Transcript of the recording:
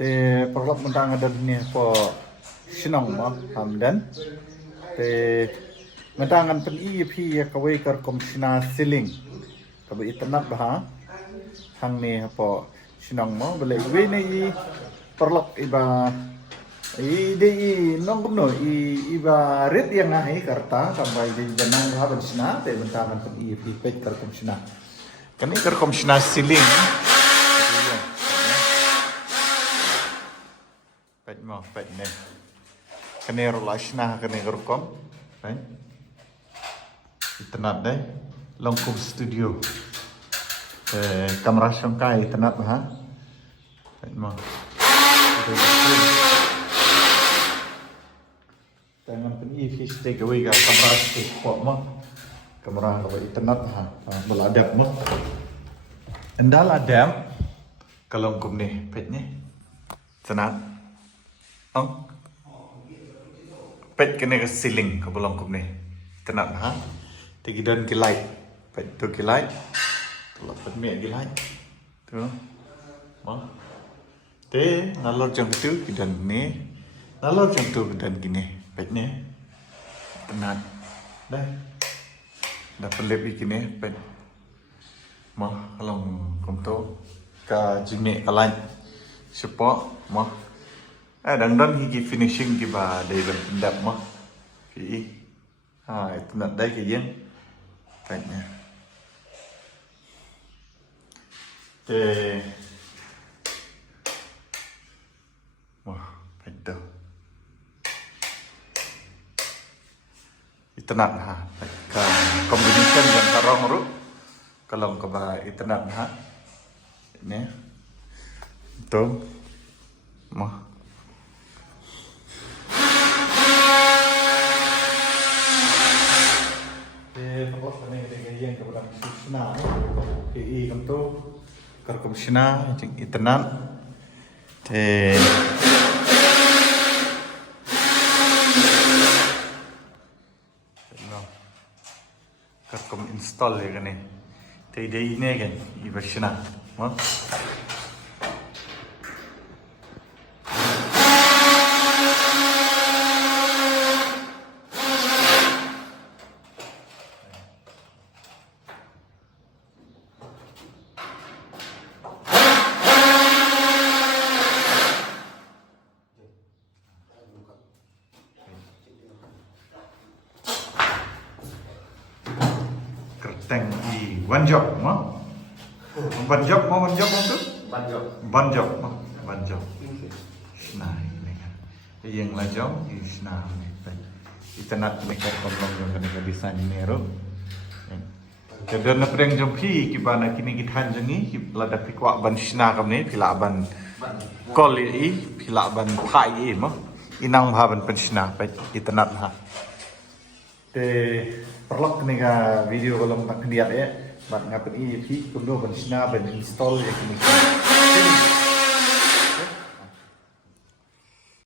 Te perlap mentang ada ni po sinong mo hamdan. Te mentangan pen EP ya kawai kar komsina siling. Kabu itanat bah hang ni po sinong mo boleh we ni perlap iba de nong kumno iba red yang ngai karta sampai di janang ha sina te mentangan pen EP pet kar komsina. Kani kar komsina siling. Pet mo, pet ne. Kene rolashna kene gerkom. Right? Itanat deh. Longkum studio. Kamera sangkai itanat ha. Pet mo. Tangan peni fish take away ga kamera stick pot mo. Kamera ka itanat ha. Beladap mo. Endal adap. Kalongkum ni pet ni. Sanat. Ang pet kena ke ceiling ke belong kum ni tenat ha tigidan kilai pet tu kilai tu pet me kilai tu ma te nalor jang tu kidan ni nalor jang tu kidan gini pet ni tenat dah dah pelip gini pet ma kalong kum tu ka jime kalai support ma dan higi finishing ki ba dai ban pendap mah ki itu nak dai ke yang kayaknya te wah itu nak ha ka combination dan karong ru kalau ke ba nak ha ini itu mah yang kepada komsina PI kam tu kar komsina jing itenan te kar kom install ya kan te dei ne kan I versiona ma kerteng I banjok mah banjok tu banjok nah ini kan yang lajong nah itanat mereka komlong yang kena desain nero jadi na preng jompi kibana kini kita jangi lada pikwa ban shna kamne pila ban kol I pila ban phai mah inang bhaban penshna pe itanat ha te perlok nega video kolom tak lihat ya bat ngapain I kumdo ban shna ban install ya kini